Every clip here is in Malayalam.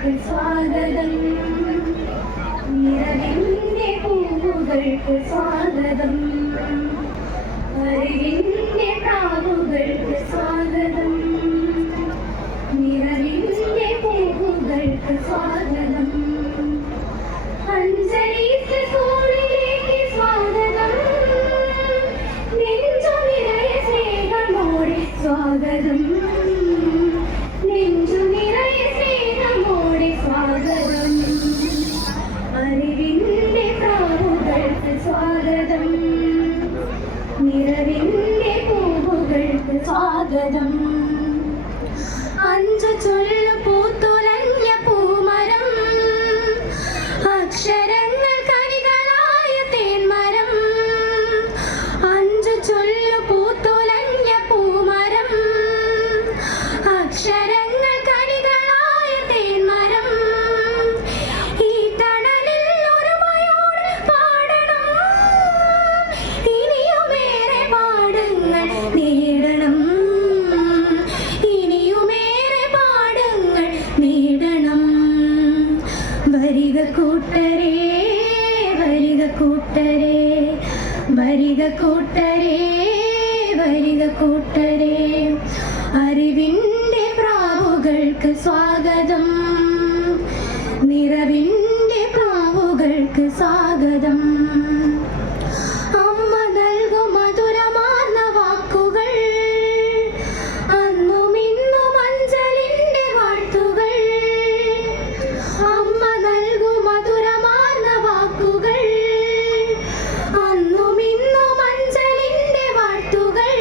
പ്രാവുകൾക്ക് സ്വാഗതം, നിറവിന്റെ പൂവുകൾക്ക് സ്വാഗതം, അറിവിന്റെ പ്രാവുകൾക്ക് സ്വാഗതം, നിറവിന്റെ പൂവുകൾക്ക് സ്വാഗതം, അഞ്ജലിക്ക് സ്കൂളിലേക്ക് സ്വാഗതം, നെഞ്ചു നിറയെ സ്നേഹമോടെ സ്വാഗതം, നെഞ്ചു നിറയെ സ്നേഹമോടെ സ്വാഗതം, അറിവിന്റെ പ്രാവുകൾക്ക് സ്വാഗതം, നിറവിന്റെ പൂവുകൾക്ക് സ്വാഗതം. അഞ്ചു ചൊല്ലു പൂത്തുലഞ്ഞ പൂമരം, അക്ഷരങ്ങൾ കനികളായ തേന്മരം, അഞ്ചു ചൊല്ലു പൂത്തുലഞ്ഞ പൂമരം, അക്ഷരങ്ങൾ കനികളായ തേന്മരം, ഈ തണലിൽ ഒരുമയോട് പാടണം, ഇനിയുമേറെ പാടങ്ങൾ നേടണം, ഇനിയുമേറെ പാടങ്ങൾ നേടണം. വരിക കൂട്ടരേ, വരിക കൂട്ടരേ, വരിക കൂട്ടരേ, വരിക കൂട്ടരേ, അറിവിന്റെ പ്രാവുകൾക്ക് സ്വാഗതം, നിറവിന്റെ പ്രാവുകൾക്ക് സ്വാഗതം. അമ്മ നൽകും മധുരമാർന്ന വാക്കുകൾ, അന്നും ഇന്നും അഞ്ജലിന്റെ വാഴ്ത്തുകൾ, അമ്മ നൽകും മധുരമാർന്ന വാക്കുകൾ, അന്നും ഇന്നും അഞ്ജലിന്റെ വാഴ്ത്തുകൾ,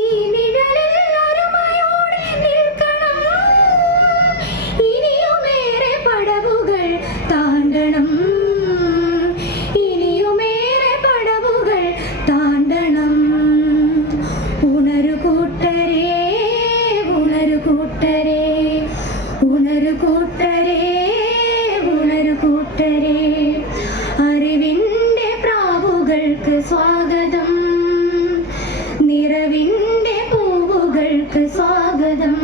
ഈ നിഴലിൽ ഒരുമയോടെ നിൽക്കണം, ഇനിയുമേറെ പടവുകൾ താണ്ടണം, ഇനിയുമേറെ പടവുകൾ താണ്ടണം. ഉണരു കൂട്ടരേ, ഉണരു കൂട്ടരേ, ഉണരു കൂട്ടരേ, ഉണരു കൂട്ടരേ, അറിവിന്റെ പ്രാവുകൾക്ക് സ്വാഗതം, നിറവിന്റെ പൂവുകൾക്ക് സ്വാഗതം.